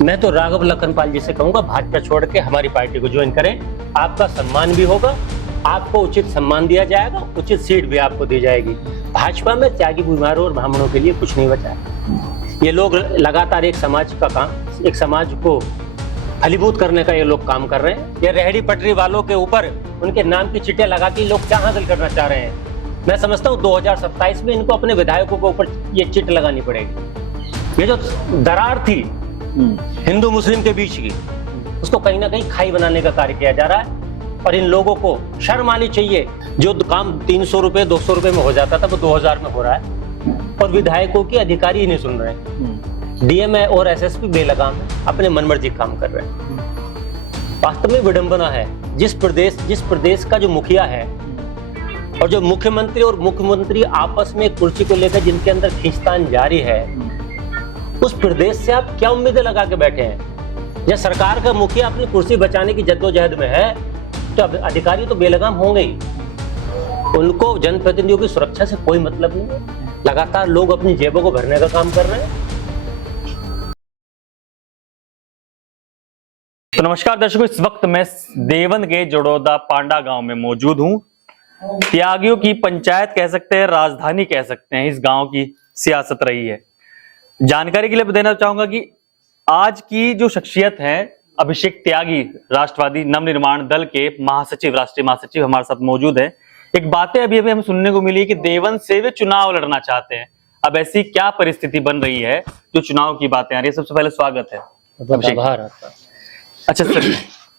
मैं तो राघव लखनपाल जी से कहूंगा भाजपा छोड़ के हमारी पार्टी को ज्वाइन करें। आपका सम्मान भी होगा, आपको उचित सम्मान दिया जाएगा, उचित सीट भी आपको दी जाएगी। भाजपा में त्यागी बीमारों और ब्राह्मणों के लिए कुछ नहीं बचा है। ये लोग लगातार एक समाज को फलीभूत करने का ये लोग काम कर रहे हैं। ये रेहड़ी पटरी वालों के ऊपर उनके नाम की चिट्ठियां लगा के लोग क्या हासिल करना चाह रहे हैं। मैं समझता हूँ 2027 में इनको अपने विधायकों के ऊपर ये चिट लगानी पड़ेगी। ये जो दरार थी हिंदू मुस्लिम के बीच की, उसको कहीं ना कहीं खाई बनाने का कार्य किया जा रहा है। और इन लोगों को शर्म आनी चाहिए। जो काम 300 रुपए 200 रुपए में हो जाता था वो 2000 में हो रहा है, और विधायकों की अधिकारी ही नहीं सुन रहे हैं। डीएम और एसएसपी बेलगाम है, अपने मनमर्जी काम कर रहे हैं। वास्तव में विडंबना है। जिस प्रदेश का जो मुखिया है और जो मुख्यमंत्री और मुख्यमंत्री आपस में कुर्सी को लेकर जिनके अंदर खींचतान जारी है, उस प्रदेश से आप क्या उम्मीदें लगा के बैठे हैं? जब सरकार का मुखिया अपनी कुर्सी बचाने की जद्दोजहद में है तो अधिकारी तो बेलगाम होंगे ही। उनको जनप्रतिनिधियों की सुरक्षा से कोई मतलब नहीं है। लगातार लोग अपनी जेबों को भरने का काम कर रहे हैं। तो नमस्कार दर्शकों, इस वक्त मैं देवंद के जड़ौदा पांडा गांव में मौजूद हूं। त्यागियों की पंचायत कह सकते हैं, राजधानी कह सकते हैं, इस गांव की सियासत रही है। जानकारी के लिए देना चाहूंगा कि आज की जो शख्सियत है अभिषेक त्यागी, राष्ट्रवादी नवनिर्माण दल के महासचिव, राष्ट्रीय महासचिव हमारे साथ मौजूद है। एक बातें अभी हमें सुनने को मिली कि देवंद से वे चुनाव लड़ना चाहते हैं। अब ऐसी क्या परिस्थिति बन रही है जो चुनाव की बातें आ रही है? सबसे पहले स्वागत है अभिषेक। अच्छा सर,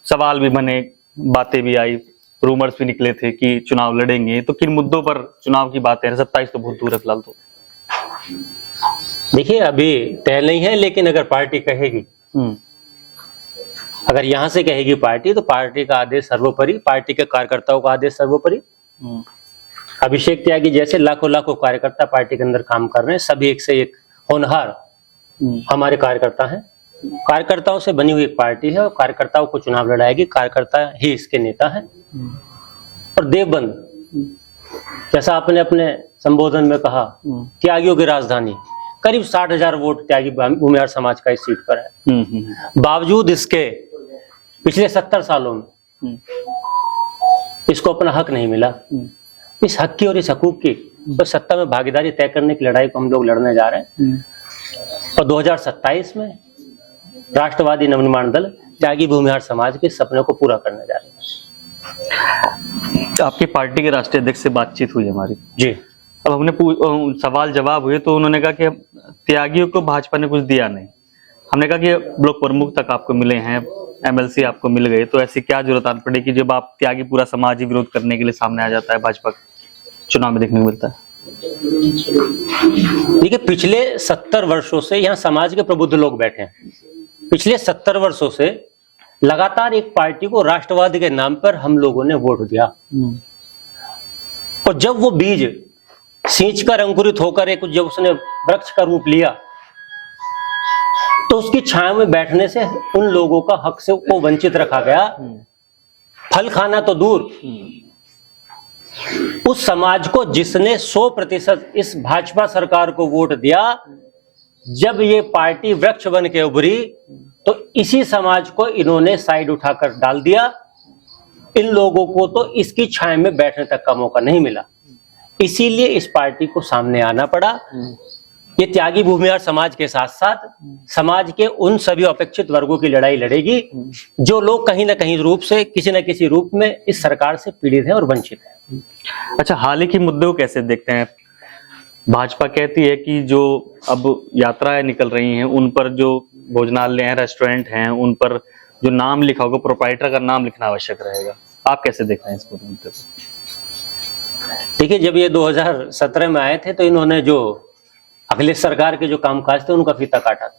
सवाल भी बने, बातें भी आई, रूमर्स भी निकले थे कि चुनाव लड़ेंगे, तो किन मुद्दों पर चुनाव की बातें हैं? 27 तो बहुत दूर है फिलहाल। तो देखिए अभी तय नहीं है, लेकिन अगर पार्टी कहेगी, अगर यहां से कहेगी पार्टी, तो पार्टी का आदेश सर्वोपरि, पार्टी के कार्यकर्ताओं का आदेश सर्वोपरि। अभिषेक त्यागी जैसे लाखों लाखों कार्यकर्ता पार्टी के अंदर काम कर रहे हैं, सभी एक से एक होनहार हमारे कार्यकर्ता हैं। कार्यकर्ताओं से बनी हुई एक पार्टी है और कार्यकर्ताओं को चुनाव लड़ाएगी। कार्यकर्ता ही इसके नेता हैं। और देवबंद, जैसा आपने अपने संबोधन में कहा, त्यागियों की राजधानी, करीब 60,000 वोट त्यागी भूमिहार समाज का इस सीट पर है। बावजूद इसके पिछले 70 सालों में इसको अपना हक नहीं मिला। इस हक की और इस हकूक की तो सत्ता में भागीदारी तय करने की लड़ाई को हम लोग लड़ने जा रहे हैं। और 2027 में राष्ट्रवादी नवनिर्माण दल त्यागी भूमिहार समाज के सपने को पूरा करने जा रहे हैं। आपकी पार्टी के राष्ट्रीय अध्यक्ष से बातचीत हुई हमारी जी। अब हमने सवाल जवाब हुए तो उन्होंने कहा कि त्यागियों को भाजपा ने कुछ दिया नहीं। हमने कहा कि ब्लॉक प्रमुख तक आपको मिले हैं, एमएलसी आपको मिल गए, तो ऐसी क्या जरूरत आनी पड़ी कि जब आप त्यागी पूरा समाज ही विरोध करने के लिए सामने आ जाता है? भाजपा चुनाव में देखने को मिलता है। देखिए पिछले 70 वर्षों से यहाँ समाज के प्रबुद्ध लोग बैठे हैं। पिछले 70 वर्षों से लगातार एक पार्टी को राष्ट्रवाद के नाम पर हम लोगों ने वोट दिया, और जब वो बीज सींच कर अंकुरित होकर एक जब उसने वृक्ष का रूप लिया, तो उसकी छाया में बैठने से उन लोगों का हक से को वंचित रखा गया। फल खाना तो दूर, उस समाज को जिसने 100% इस भाजपा सरकार को वोट दिया, जब ये पार्टी वृक्ष बन के उभरी तो इसी समाज को इन्होंने साइड उठाकर डाल दिया। इन लोगों को तो इसकी छाया में बैठने तक का मौका नहीं मिला, इसीलिए इस पार्टी को सामने आना पड़ा। ये त्यागी भूमिहार समाज के साथ साथ समाज के उन सभी अपेक्षित वर्गों की लड़ाई लड़ेगी जो लोग कहीं ना कहीं रूप से, किसी न किसी रूप में इस सरकार से पीड़ित हैं और वंचित हैं। अच्छा, हाल ही के मुद्दों को कैसे देखते हैं? भाजपा कहती है कि जो अब यात्राएं निकल रही हैं उन पर जो भोजनालय हैं, रेस्टोरेंट हैं, उन पर जो नाम लिखा होगा, प्रोप्राइटर का नाम लिखना आवश्यक रहेगा। आप कैसे देख रहे हैं इस मुद्दे को? देखिए जब ये 2017 में आए थे तो इन्होंने जो अगले सरकार के जो कामकाज थे उनका फीता काटा था।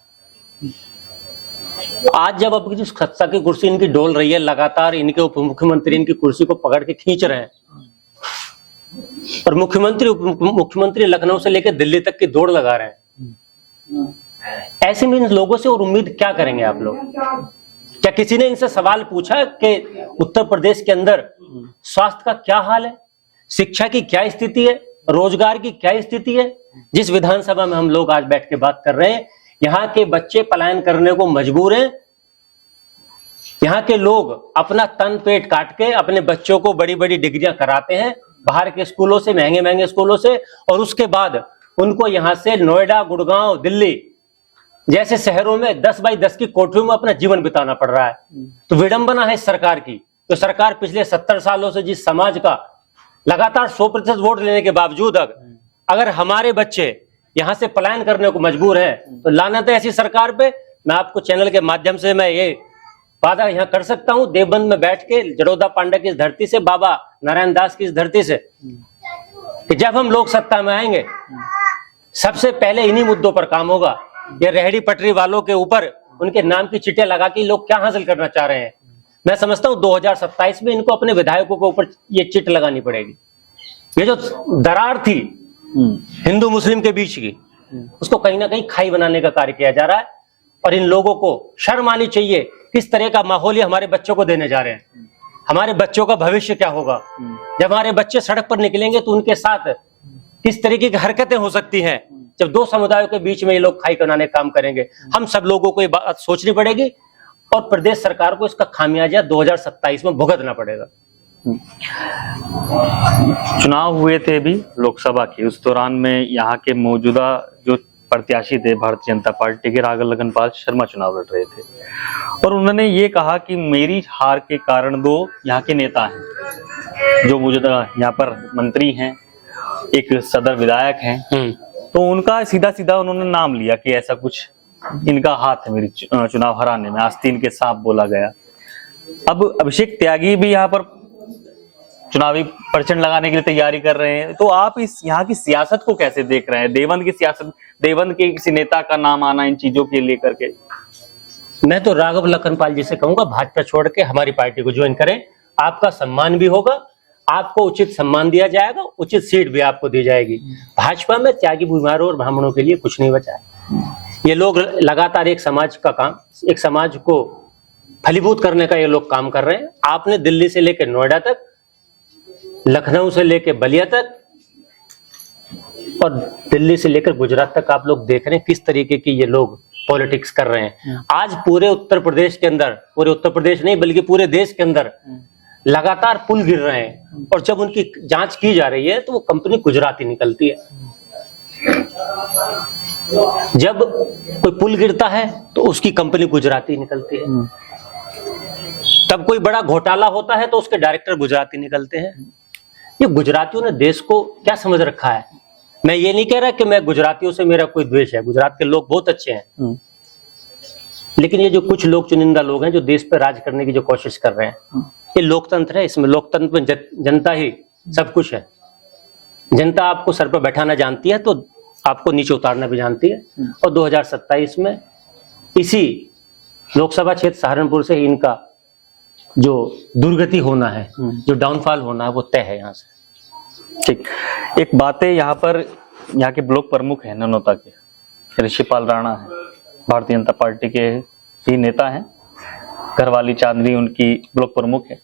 आज जब अब जो सत्ता की कुर्सी इनकी डोल रही है, लगातार इनके उप मुख्यमंत्री इनकी कुर्सी को पकड़ के खींच रहे हैं, और मुख्यमंत्री लखनऊ से लेकर दिल्ली तक की दौड़ लगा रहे हैं। ऐसे में इन लोगों से और उम्मीद क्या करेंगे आप लोग? क्या किसी ने इनसे सवाल पूछा कि उत्तर प्रदेश के अंदर स्वास्थ्य का क्या हाल है, शिक्षा की क्या स्थिति है, रोजगार की क्या स्थिति है? जिस विधानसभा में हम लोग आज बैठ के बात कर रहे हैं, यहाँ के बच्चे पलायन करने को मजबूर हैं। यहाँ के लोग अपना तन पेट काट के अपने बच्चों को बड़ी बड़ी डिग्रियां कराते हैं बाहर के स्कूलों से, महंगे महंगे स्कूलों से, और उसके बाद उनको यहाँ से नोएडा, गुड़गांव, दिल्ली जैसे शहरों में 10 बाई 10 की कोठरियों में अपना जीवन बिताना पड़ रहा है। तो विडंबना है इस सरकार की। तो सरकार पिछले 70 सालों से जिस समाज का लगातार 100% वोट लेने के बावजूद अगर हमारे बच्चे यहाँ से पलायन करने को मजबूर हैं, तो लानत है ऐसी सरकार पे। मैं आपको चैनल के माध्यम से मैं ये वादा यहाँ कर सकता हूँ, देवबंद में बैठ के जड़ौदा पांडा की इस धरती से, बाबा नारायण दास की इस धरती से, कि जब हम लोग सत्ता में आएंगे सबसे पहले इन्हीं मुद्दों पर काम होगा। ये रेहड़ी पटरी वालों के ऊपर उनके नाम की चिट्ठियां लगा के लोग क्या हासिल करना चाह रहे हैं। मैं समझता हूं 2027 में इनको अपने विधायकों के ऊपर ये चिट लगानी पड़ेगी। ये जो दरार थी हिंदू मुस्लिम के बीच की, उसको कहीं ना कहीं खाई बनाने का कार्य किया जा रहा है। और इन लोगों को शर्म आनी चाहिए किस तरह का माहौल ये हमारे बच्चों को देने जा रहे हैं। हमारे बच्चों का भविष्य क्या होगा जब हमारे बच्चे सड़क पर निकलेंगे, तो उनके साथ किस तरीके की हरकतें हो सकती हैं जब दो समुदायों के बीच में ये लोग खाई बनाने काम करेंगे। हम सब लोगों को ये बात सोचनी पड़ेगी और प्रदेश सरकार को इसका खामियाजा 2027 में भुगतना पड़ेगा। चुनाव हुए थे भी लोकसभा के, उस दौरान में यहाँ के मौजूदा जो प्रत्याशी थे भारतीय जनता पार्टी के, राघव लखनपाल शर्मा चुनाव लड़ रहे थे, और उन्होंने ये कहा कि मेरी हार के कारण दो यहाँ के नेता हैं जो मौजूदा यहाँ पर मंत्री हैं, एक सदर विधायक हैं, तो उनका सीधा सीधा उन्होंने नाम लिया कि ऐसा कुछ इनका हाथ है मेरी चुनाव हराने में। आस्तीन के साथ बोला गया। अब अभिषेक त्यागी भी यहाँ पर चुनावी प्रचंड लगाने के लिए तैयारी कर रहे हैं। तो आप इस यहाँ की सियासत को कैसे देख रहे हैं? देवबंद की सियासत, देवबंद के किसी नेता का नाम आना इन चीजों के लेकर के। मैं तो राघव लखनपाल जी से कहूंगा भाजपा छोड़ के हमारी पार्टी को ज्वाइन करें। आपका सम्मान भी होगा, आपको उचित सम्मान दिया जाएगा, उचित सीट भी आपको दी जाएगी। भाजपा में त्यागी बीमारों और ब्राह्मणों के लिए कुछ नहीं बचा है। ये लोग लगातार एक समाज को फलीभूत करने का ये लोग काम कर रहे हैं। आपने दिल्ली से लेकर नोएडा तक, लखनऊ से लेकर बलिया तक और दिल्ली से लेकर गुजरात तक आप लोग देख रहे हैं किस तरीके की ये लोग पॉलिटिक्स कर रहे हैं। आज पूरे उत्तर प्रदेश के अंदर, पूरे उत्तर प्रदेश नहीं बल्कि पूरे देश के अंदर लगातार पुल गिर रहे हैं, और जब उनकी जांच की जा रही है तो वो कंपनी गुजराती निकलती है। जब कोई पुल गिरता है तो उसकी कंपनी गुजराती निकलती है। तब कोई बड़ा घोटाला होता है तो उसके डायरेक्टर गुजराती निकलते हैं। ये गुजरातियों ने देश को क्या समझ रखा है। मैं ये नहीं कह रहा कि मैं गुजरातियों से मेरा कोई द्वेष है, गुजरात के लोग बहुत अच्छे हैं, लेकिन ये जो कुछ लोग, चुनिंदा लोग हैं जो देश पर राज करने की जो कोशिश कर रहे हैं, ये लोकतंत्र है। इसमें लोकतंत्र में जनता ही सब कुछ है। जनता आपको सर पर बैठाना जानती है तो आपको नीचे उतारना भी जानती है। और 2027 में इसी लोकसभा क्षेत्र सहारनपुर से ही इनका जो दुर्गति होना है, जो डाउनफॉल होना है, वो तय है यहाँ से। ठीक, एक बात है, यहाँ पर यहाँ के ब्लॉक प्रमुख है ननौता के ऋषिपाल राणा है, भारतीय जनता पार्टी के ही नेता हैं। घरवाली चांदनी उनकी ब्लॉक प्रमुख है।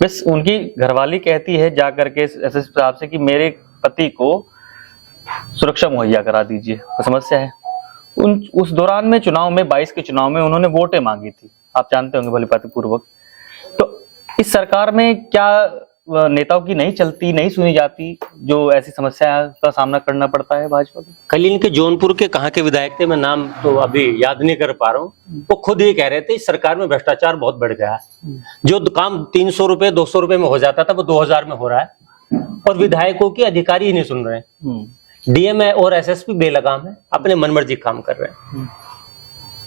बस उनकी घरवाली कहती है जाकर के एसएसपी साहब से कि मेरे पति को सुरक्षा मुहैया करा दीजिए, तो समस्या है। उस दौरान में चुनाव में 22 के चुनाव में उन्होंने वोटें मांगी थी, आप जानते होंगे भलीभांति पूर्वक। तो इस सरकार में क्या नेताओं की नहीं चलती, नहीं सुनी जाती, जो ऐसी समस्या का सामना करना पड़ता है भाजपा को? कल इनके जौनपुर के कहाँ के विधायक थे, मैं नाम तो अभी याद नहीं कर पा रहा हूँ, वो खुद ये कह रहे थे इस सरकार में भ्रष्टाचार बहुत बढ़ गया है। जो काम 300 रुपए 200 रुपए में हो जाता था वो 2000 में हो रहा है, और विधायकों की अधिकारी ही नहीं सुन रहे हैं। डीएम और एसएसपी बेलगाम है, अपने मनमर्जी काम कर रहे हैं।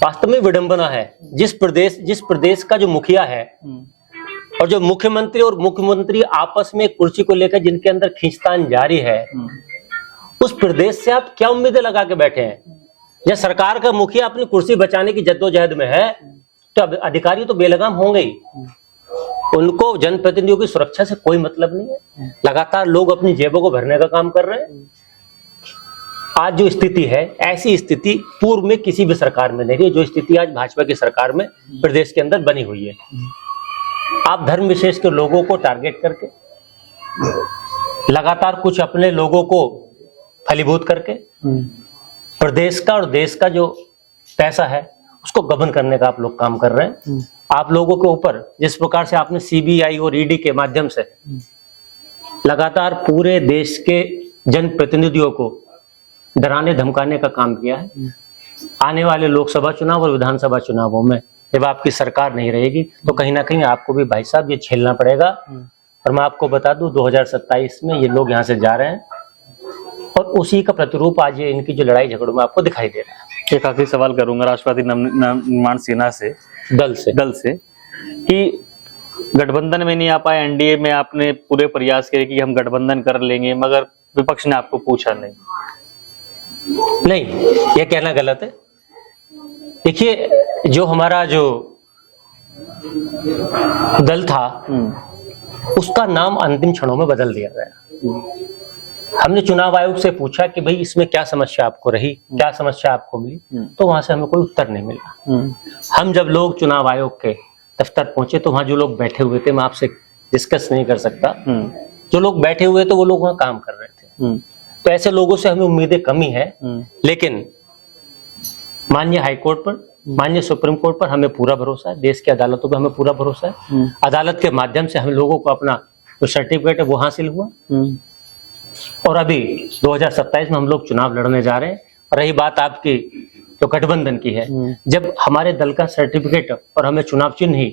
वास्तव में विडंबना है। जिस प्रदेश का जो मुखिया है और जो मुख्यमंत्री और मुख्यमंत्री आपस में कुर्सी को लेकर जिनके अंदर खींचतान जारी है, उस प्रदेश से आप क्या उम्मीदें लगा के बैठे हैं? जब सरकार का मुखिया अपनी कुर्सी बचाने की जद्दोजहद में है तो अब अधिकारी तो बेलगाम होंगे ही। उनको जनप्रतिनिधियों की सुरक्षा से कोई मतलब नहीं है। लगातार लोग अपनी जेबों को भरने का काम कर रहे हैं। आज जो स्थिति है, ऐसी स्थिति पूर्व में किसी भी सरकार में नहीं रही, जो स्थिति आज भाजपा की सरकार में प्रदेश के अंदर बनी हुई है। आप धर्म विशेष के लोगों को टारगेट करके, लगातार कुछ अपने लोगों को फलीभूत करके प्रदेश का और देश का जो पैसा है उसको गबन करने का आप लोग काम कर रहे हैं। आप लोगों के ऊपर जिस प्रकार से आपने सीबीआई और ईडी के माध्यम से लगातार पूरे देश के जनप्रतिनिधियों को डराने धमकाने का काम किया है, आने वाले लोकसभा चुनाव और विधानसभा चुनावों में जब आपकी सरकार नहीं रहेगी तो कहीं ना कहीं आपको भी भाई साहब ये झेलना पड़ेगा। और मैं आपको बता दूं 2027 में ये लोग यहाँ से जा रहे हैं और उसी का प्रतिरूप आज ये इनकी जो लड़ाई झगड़ों में आपको दिखाई दे रहा है। एक आखिरी सवाल करूंगा राष्ट्रवादी निर्माण सेना से, दल से कि गठबंधन में नहीं आ पाए, एनडीए में आपने पूरे प्रयास किए कि हम गठबंधन कर लेंगे, मगर विपक्ष ने आपको पूछा नहीं। ये कहना गलत है। देखिए, जो हमारा जो दल था उसका नाम अंतिम क्षणों में बदल दिया गया। हमने चुनाव आयोग से पूछा कि भाई इसमें क्या समस्या आपको रही, क्या समस्या आपको मिली, तो वहां से हमें कोई उत्तर नहीं मिला। हम जब लोग चुनाव आयोग के दफ्तर पहुंचे तो वहां जो लोग बैठे हुए थे, मैं आपसे डिस्कस नहीं कर सकता, जो लोग बैठे हुए थे वो लोग वहां काम कर रहे थे। तो ऐसे लोगों से हमें उम्मीदें कमी है, लेकिन माननीय हाईकोर्ट पर, माननीय सुप्रीम कोर्ट पर हमें पूरा भरोसा है, देश की अदालतों पर हमें पूरा भरोसा है। अदालत के माध्यम से हम लोगों को अपना जो सर्टिफिकेट है वो हासिल हुआ और अभी 2027 में हम लोग चुनाव लड़ने जा रहे हैं। और रही बात आपकी जो गठबंधन की है, जब हमारे दल का सर्टिफिकेट और हमें चुनाव चिन्ह ही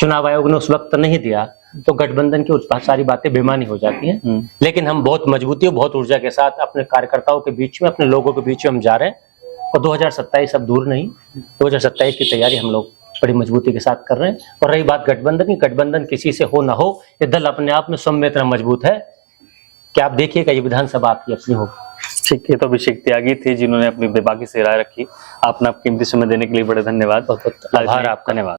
चुनाव आयोग ने उस वक्त नहीं दिया तो गठबंधन की बहुत सारी बातें बेमानी हो जाती हैं। लेकिन हम बहुत मजबूती और बहुत ऊर्जा के साथ अपने कार्यकर्ताओं के बीच में, अपने लोगों के बीच में हम जा रहे हैं और 2027 अब दूर नहीं, 2027 की तैयारी हम लोग बड़ी मजबूती के साथ कर रहे हैं। और रही बात गठबंधन की, गठबंधन किसी से हो ना हो, ये दल अपने आप में स्वयं में इतना मजबूत है कि आप देखिएगा ये विधानसभा आपकी अपनी होगी। ठीक है, तो अभिषेक त्यागी थे जिन्होंने अपनी बेबाकी से राय रखी। आपने कीमती समय देने के लिए बड़े धन्यवाद। बहुत बहुत आभार आपका। धन्यवाद।